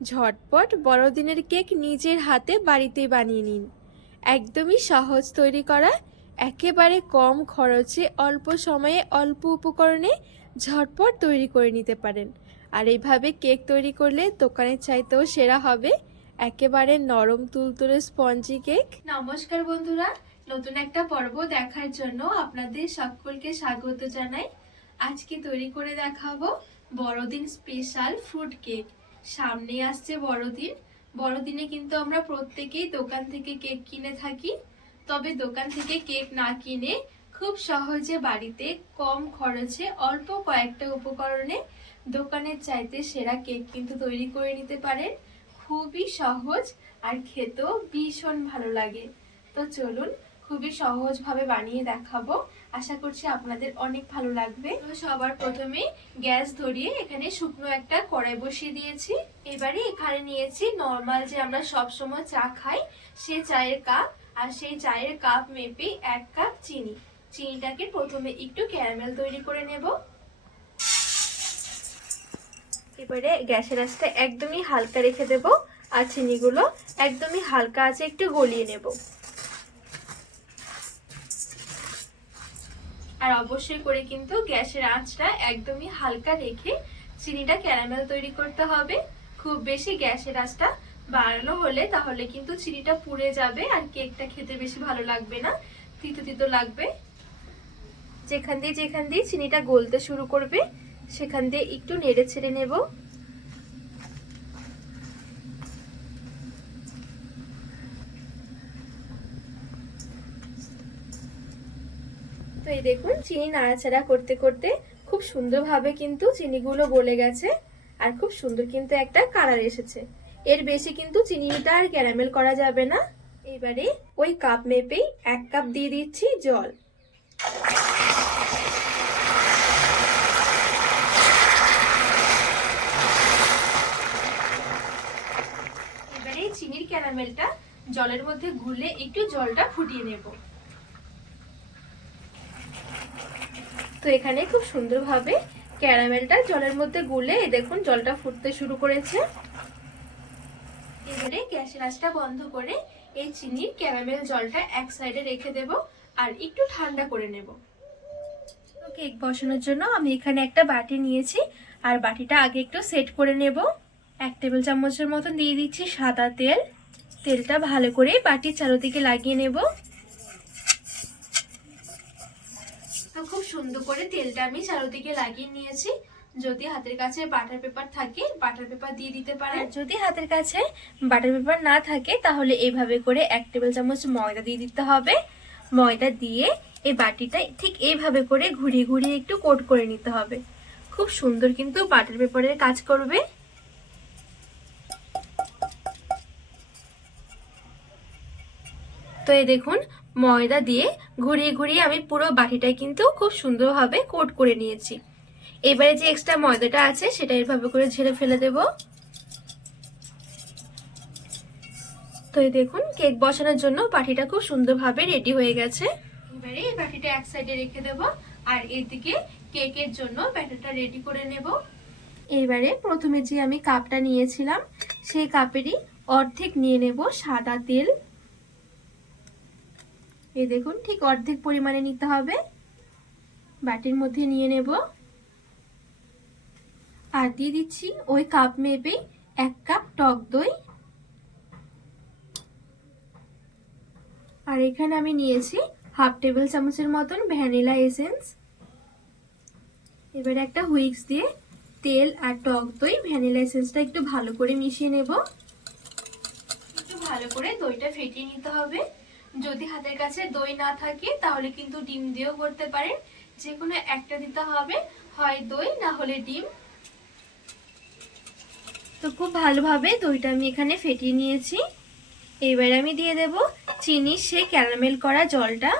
ঝটপট বড়দিনের কেক নিজের হাতে বাড়িতে বানিয়ে নিন। একদমই সহজ তৈরি করা, একেবারে কম খরচে, অল্প সময়ে, অল্প উপকরণে ঝটপট তৈরি করে নিতে পারেন। আর এইভাবে কেক তৈরি করলে দোকানের চাইতেও সেরা হবে, একেবারে নরম তুলতুলে স্পঞ্জি কেক। নমস্কার বন্ধুরা, নতুন একটা পর্ব দেখার জন্য আপনাদের সকলকে স্বাগত জানাই। আজকে তৈরি করে দেখাবো বড়দিন স্পেশাল ফ্রুট কেক। সামনে আসছে বড়দিন। বড়দিনে কিন্তু আমরা প্রত্যেকেই দোকান থেকে কেক কিনে থাকি। তবে দোকান থেকে কেক না কিনে খুব সহজে বাড়িতে কম খরচে অল্প কয়েকটা উপকরণে দোকানের চাইতে সেরা কেক কিন্তু তৈরি করে নিতে পারেন। খুবই সহজ আর খেতেও ভীষণ ভালো লাগে। তো চলুন খুবই সহজভাবে বানিয়ে দেখাবো। আশা করছি আপনাদের অনেক ভালো লাগবে। সবার প্রথমে গ্যাস ধরিয়ে এখানে শুকনো একটা কড়াই বসিয়ে দিয়েছি। এবারে এখানে নিয়েছি নর্মাল যে আমরা সব সময় চা খাই, সে চায়ের কাপ। আর সেই চায়ের কাপ মেপে এক কাপ চিনি। চিনিটাকে প্রথমে একটু ক্যারামেল তৈরি করে নেব। এবারে গ্যাসের আঁচটা একদমই হালকা রেখে দেব। আর চিনিগুলো একদমই হালকা আছে একটু গলিয়ে নেব। আর অবশ্যই করে কিন্তু গ্যাসের আঁচটা একদমই হালকা রেখে চিনিটা ক্যারামেল তৈরি করতে হবে। খুব বেশি গ্যাসের আঁচটা বাড়ানো হলে তাহলে কিন্তু চিনিটা পুড়ে যাবে আর কেকটা খেতে বেশি ভালো লাগবে না, তিতো তিতো লাগবে। যেখান দিয়ে যেখান দিয়ে চিনিটা গলতে শুরু করবে, সেখান দিয়ে একটু নেড়ে ছেড়ে নেব। এই দেখুন, চিনি নাড়াচাড়া করতে করতে খুব সুন্দরভাবে কিন্তু চিনিগুলো গলে গেছে আর খুব সুন্দর কিন্তু একটা কালার এসেছে। এর বেশি কিন্তু চিনিটা আর ক্যারামেল করা যাবে না। এবারে ওই কাপ মেপেই এক কাপ দিয়ে দিচ্ছি জল। এবারে চিনির ক্যারামেলটা জলের মধ্যে গুলে একটু জলটা ফুটিয়ে নেব। তো এখানে খুব সুন্দরভাবে ক্যারামেলটা জলের মধ্যে গুলে দেখুন জলটা ফুটতে শুরু করেছে। এবারে গ্যাসের আঁচটা বন্ধ করে এই চিনির ক্যারামেল জলটা এক সাইডে রেখে দেব আর একটু ঠান্ডা করে নেব। কেক বসানোর জন্য আমি এখানে একটা বাটি নিয়েছি আর বাটিটা আগে একটু সেট করে নেব। এক টেবিল চামচের মতন দিয়ে দিচ্ছি সাদা তেল। তেলটা ভালো করে বাটির চারোদিকে লাগিয়ে নেব তো খুব সুন্দর করে তেলটা আমি চারোদিকে লাগিয়ে নিয়েছি। যদি হাতের কাছে বাটার পেপার থাকে বাটার পেপার দিয়ে দিতে পারেন। যদি হাতের কাছে বাটার পেপার না থাকে, তাহলে এইভাবে করে এক টেবিল চামচ ময়দা দিয়ে দিতে হবে। ময়দা দিয়ে এই বাটিটা ঠিক এইভাবে করে ঘুরিয়ে ঘুরিয়ে একটু কোট করে নিতে হবে। খুব সুন্দর কিন্তু বাটার পেপারের কাজ করবে। তো এই দেখুন ময়দা দিয়ে ঘুরিয়ে ঘুরিয়ে আমি পুরো বাটিটাই কিন্তু খুব সুন্দরভাবে কোট করে নিয়েছি। এবারে যে এক্সট্রা ময়দাটা আছে সেটা এভাবে করে ঝেড়ে ফেলে দেব। তো এই দেখুন, কেক বসানোর জন্য বাটিটা খুব সুন্দরভাবে রেডি হয়ে গেছে। এবারে এই বাটিটা এক সাইডে রেখে দেব আর এদিকে কেকের জন্য ব্যাটারটা রেডি করে নেব। এবারে প্রথমে যে আমি কাপটা নিয়েছিলাম, সেই কাপেরই অর্ধেক নিয়ে নেব সাদা তেল। এই দেখুন, ঠিক অর্ধেক পরিমাণে নিতে হবে। বাটির মধ্যে নিয়ে নেব। আর দিয়ে দিচ্ছি ওই কাপ মেপে এক কাপ টক দই। আর এখানে আমি নিয়েছি হাফ টেবিল চামচের মতন ভ্যানিলা এসেন্স। এবার একটা হুইক্স দিয়ে তেল আর টক দই ভ্যানিলা এসেন্সটা একটু ভালো করে মিশিয়ে নেব। একটু ভালো করে দইটা ফেটিয়ে নিতে হবে। যদি হাতের কাছে দই না থাকে, তাহলে কিন্তু ডিম দিয়েও করতে পারেন। যে কোনো একটা দিতে হবে, হয় দই, না হলে ডিম। তো খুব ভালোভাবে দইটা আমি এখানে ফেটিয়ে নিয়েছি। এবার আমি দিয়ে দেব চিনি সে ক্যারামেল করা জলটা।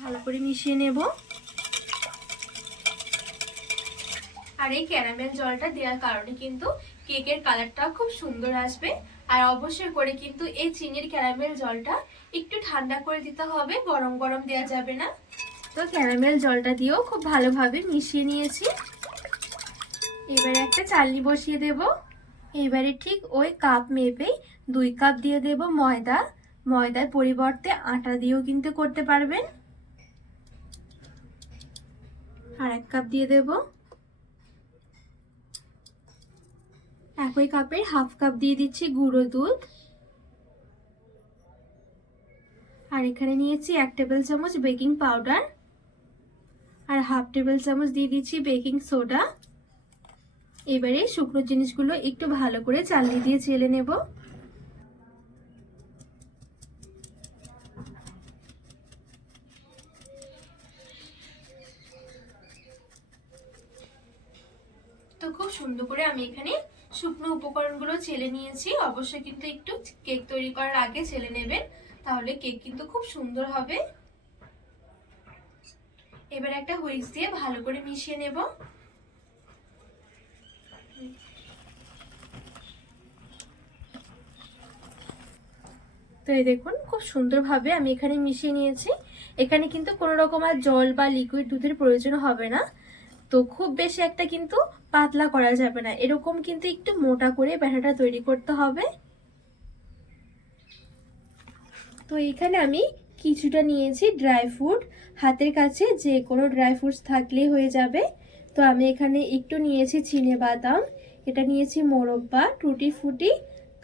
ভালো করে মিশিয়ে নেব। আর এই ক্যারামেল জলটা দেওয়ার কারণে কিন্তু কেকের কালারটা খুব সুন্দর আসবে। আর অবশ্যই করে কিন্তু এই চিনির ক্যারামেল জলটা একটু ঠান্ডা করে দিতে হবে, গরম গরম দেওয়া যাবে না। তো ক্যারামেল জলটা দিয়েও খুব ভালোভাবে মিশিয়ে নিয়েছি। এবারে একটা চালনি বসিয়ে দেব। এবারে ঠিক ওই কাপ মেপেই দুই কাপ দিয়ে দেব ময়দা। ময়দার পরিবর্তে আটা দিয়েও কিন্তু করতে পারবেন। আর এক কাপ দিয়ে দেব। একই কাপের হাফ কাপ দিয়ে দিচ্ছি গুঁড়ো দুধ। আর এখানে নিয়েছি এক টেবিল চামচ বেকিং পাউডার। আর হাফ টেবিল চামচ দিয়ে দিচ্ছি বেকিং সোডা। এবারে শুকনো জিনিসগুলো একটু ভালো করে চালনি দিয়ে চেলে নেব। তো খুব সুন্দর করে আমি এখানে শুকনো উপকরণগুলো চেলে নিয়েছি। অবশ্যই কিন্তু একটু কেক তৈরি করার আগে চেলে নেবেন, তাহলে কেক কিন্তু খুব সুন্দর হবে। এবার একটা হুইক্স দিয়ে ভালো করে মিশিয়ে নেব। তো এই দেখুন, খুব সুন্দরভাবে আমি এখানে মিশিয়ে নিয়েছি। এখানে কিন্তু কোনো রকম আর জল বা লিকুইড দুধের প্রয়োজন হবে না। তো খুব বেশি একটা কিন্তু পাতলা করা যাবে না। এরকম কিন্তু একটু মোটা করে ব্যাটাটা তৈরি করতে হবে। তো এখানে আমি কিছুটা নিয়েছি ড্রাই ফ্রুট। হাতের কাছে যে কোনো ড্রাই ফ্রুটস থাকলেই হয়ে যাবে। তো আমি এখানে একটু নিয়েছি চিনে বাদাম, এটা নিয়েছি মোরব্বা, টুটি ফুটি,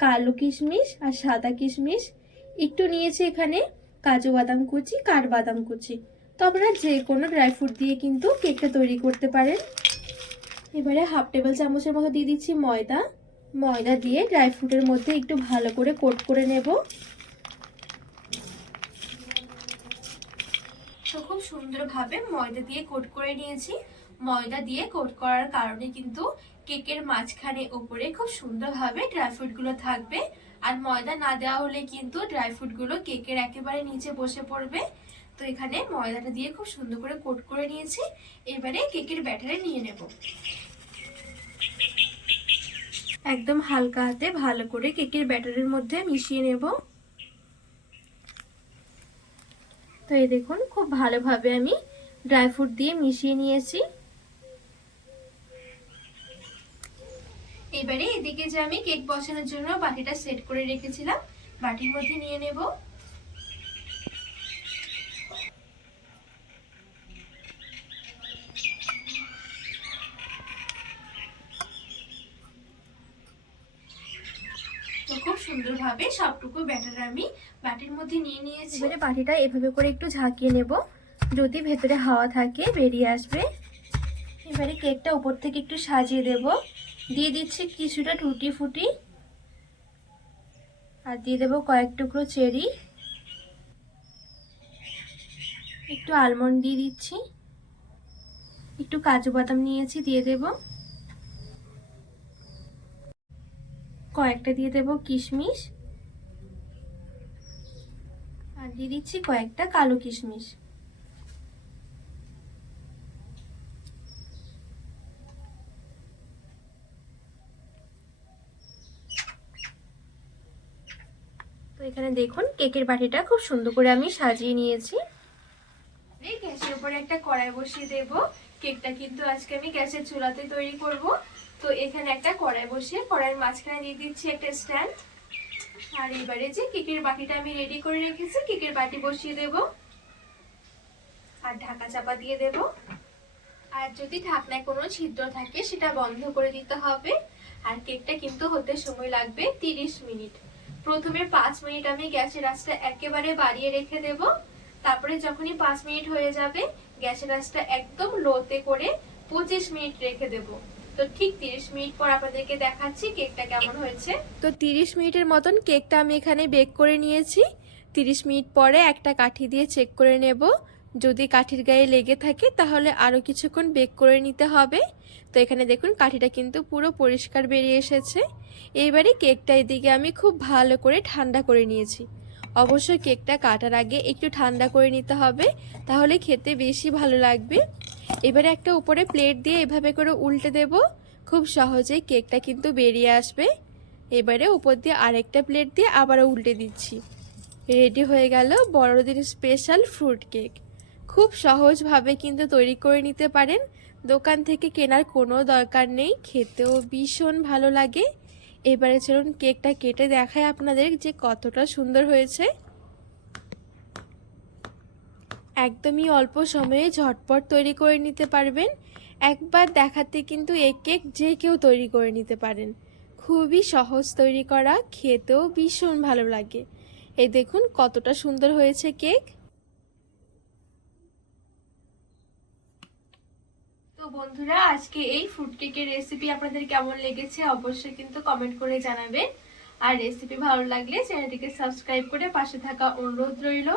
কালো কিশমিশ আর সাদা কিশমিশ। একটু নিয়েছি এখানে কাজু বাদাম কুচি কাঠবাদাম কুচি। তো আপনারা যে কোনো ড্রাই ফ্রুট দিয়ে কিন্তু কেকটা তৈরি করতে পারেন। এবারে হাফ টেবিল চামচের মতো দিয়ে দিচ্ছি ময়দা। ময়দা দিয়ে ড্রাই ফ্রুটের মধ্যে একটু ভালো করে কোট করে নেব। তো খুব সুন্দরভাবে ময়দা দিয়ে কোট করে নিয়েছি। ময়দা দিয়ে কোট করার কারণে কিন্তু কেকের মাঝখানে ওপরে খুব সুন্দরভাবে ড্রাই ফ্রুটগুলো থাকবে। আর ময়দা না দেওয়া হলে কিন্তু ড্রাই ফ্রুটগুলো কেকের একেবারে নিচে বসে পড়বে। তো এখানে ময়দাটা দিয়ে খুব সুন্দর করে কোট করে নিয়েছি। এবারে কেকের ব্যাটারে নিয়ে নেব। একদম হালকা হাতে ভালো করে কেকের ব্যাটারের মধ্যে মিশিয়ে নেব। তো এই দেখুন, খুব ভালোভাবে আমি ড্রাই ফ্রুট দিয়ে মিশিয়ে নিয়েছি। এবারে এদিকে যে আমি কেক বসানোর জন্য বাটিটা সেট করে রেখেছিলাম, বাটির মধ্যে নিয়ে নেব তো খুব সুন্দরভাবে সবটুকু ব্যাটার আমি বাটির মধ্যে নিয়ে নিয়েছি। এবারে বাটিটা এভাবে করে একটু ঝাঁকিয়ে নেব। যদি ভেতরে হাওয়া থাকে, বেরিয়ে আসবে। এবারে কেকটা উপর থেকে একটু সাজিয়ে দেব। দিয়ে দিচ্ছি কিছুটা টুটি ফুটি। আর দিয়ে দেবো কয়েক টুকরো চেরি। একটু আলমন্ড দিয়ে দিচ্ছি। একটু কাজু বাদাম নিয়েছি, দিয়ে দেব। কয়েকটা দিয়ে দেব কিশমিশ। আর দিয়ে দিচ্ছি কয়েকটা কালো কিশমিশ। এখানে দেখুন, কেকের বাটিটা খুব সুন্দর করে আমি সাজিয়ে নিয়েছি। গ্যাসের উপরে একটা কড়াই বসিয়ে দেব। কেকটা কিন্তু আজকে আমি গ্যাসের চুলাতে তৈরি করব। তো এখানে একটা কড়াই বসিয়ে কড়াইয়ের মাঝখানে দিয়ে দিচ্ছি একটা স্ট্যান্ড। আর এবারে যে কেকের বাটিটা আমি রেডি করে রেখেছি, কেকের বাটি বসিয়ে দেব। আর ঢাকা চাপা দিয়ে দেব। আর যদি ঢাকনায় কোনো ছিদ্র থাকে, সেটা বন্ধ করে দিতে হবে। আর কেকটা কিন্তু হতে সময় লাগবে তিরিশ মিনিট। প্রথমে পাঁচ মিনিট আমি গ্যাসের আঁচটা একেবারে বাড়িয়ে রেখে দেব। তারপরে যখনই পাঁচ মিনিট হয়ে যাবে, গ্যাসের আঁচটা একদম লোতে করে পঁচিশ মিনিট রেখে দেব। তো ঠিক তিরিশ মিনিট পর আপনাদেরকে দেখাচ্ছি কেকটা কেমন হয়েছে। তো তিরিশ মিনিটের মতন কেকটা আমি এখানে বেক করে নিয়েছি। তিরিশ মিনিট পরে একটা কাঠি দিয়ে চেক করে নেব। যদি কাঠির গায়ে লেগে থাকে তাহলে আরও কিছুক্ষণ বেক করে নিতে হবে। তো এখানে দেখুন কাঠিটা কিন্তু পুরো পরিষ্কার বেরিয়ে এসেছে। এইবারে কেকটা এদিকে আমি খুব ভালো করে ঠান্ডা করে নিয়েছি। অবশ্যই কেকটা কাটার আগে একটু ঠান্ডা করে নিতে হবে। তাহলে খেতে বেশি ভালো লাগবে। এবারে একটা উপরে প্লেট দিয়ে এভাবে করে উল্টে দেব। খুব সহজেই কেকটা কিন্তু বেরিয়ে আসবে। এবারে উপর দিয়ে আরেকটা প্লেট দিয়ে আবারও উল্টে দিচ্ছি। রেডি হয়ে গেল বড়দিন স্পেশাল ফ্রুট কেক। খুব সহজভাবে কিন্তু তৈরি করে নিতে পারেন। দোকান থেকে কেনার কোনো দরকার নেই, খেতেও ভীষণ ভালো লাগে। এবারে চলুন কেকটা কেটে দেখায় আপনাদের যে কতটা সুন্দর হয়েছে। একদমই অল্প সময়ে ঝটপট তৈরি করে নিতে পারবেন। একবার দেখাতে কিন্তু এই কেক যে কেউ তৈরি করে নিতে পারেন। খুবই সহজ তৈরি করা, খেতেও ভীষণ ভালো লাগে। এই দেখুন কতটা সুন্দর হয়েছে কেক। তো বন্ধুরা, আজকে এই ফ্রুট কেকের রেসিপি আপনাদের কেমন লেগেছে অবশ্যই কিন্তু কমেন্ট করে জানাবেন। আর রেসিপি ভালো লাগলে চ্যানেলটিকে সাবস্ক্রাইব করে পাশে থাকা অনুরোধ রইল।